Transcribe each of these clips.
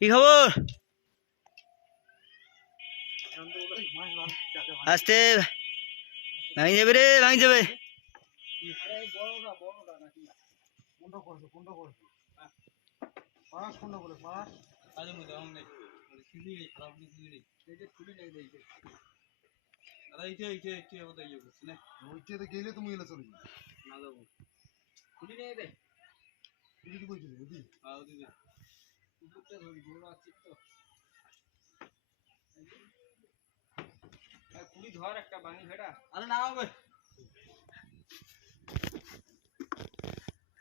কি খবর? আস্তে ভাঙি যাবে রে, ভাঙি যাবে। গেলে তুমি এলে চলে না যাবো খুলি নিয়ে দেয় কুড়ি ধর একটা বাঙি ভেড়া আরে না হবে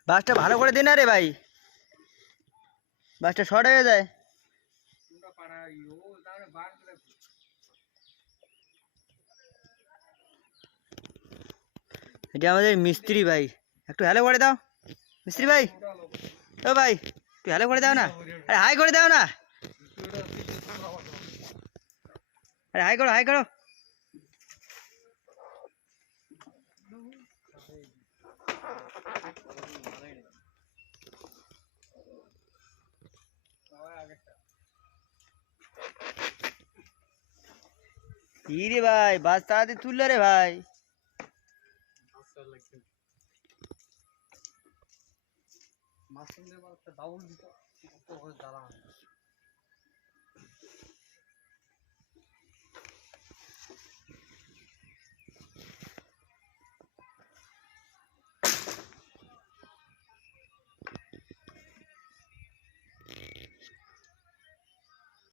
বাসটা ভালো করে দে না রে ভাই, বাসটা শর্ট হয়ে যায়। এটা আমাদের মিস্ত্রি ভাই, একটু হ্যালো করে দাও মিস্ত্রি ভাই। ও ভাই একটু হ্যালো করে দাও না, আরে হাই করে দাও না, আরে হাই করো, হাই করো। কি রে ভাই, বাস তাড়াতাড়ি তুললো রে ভাই। মাঝখান দিয়ে একটা ডাউল দিত দাঁড়ানো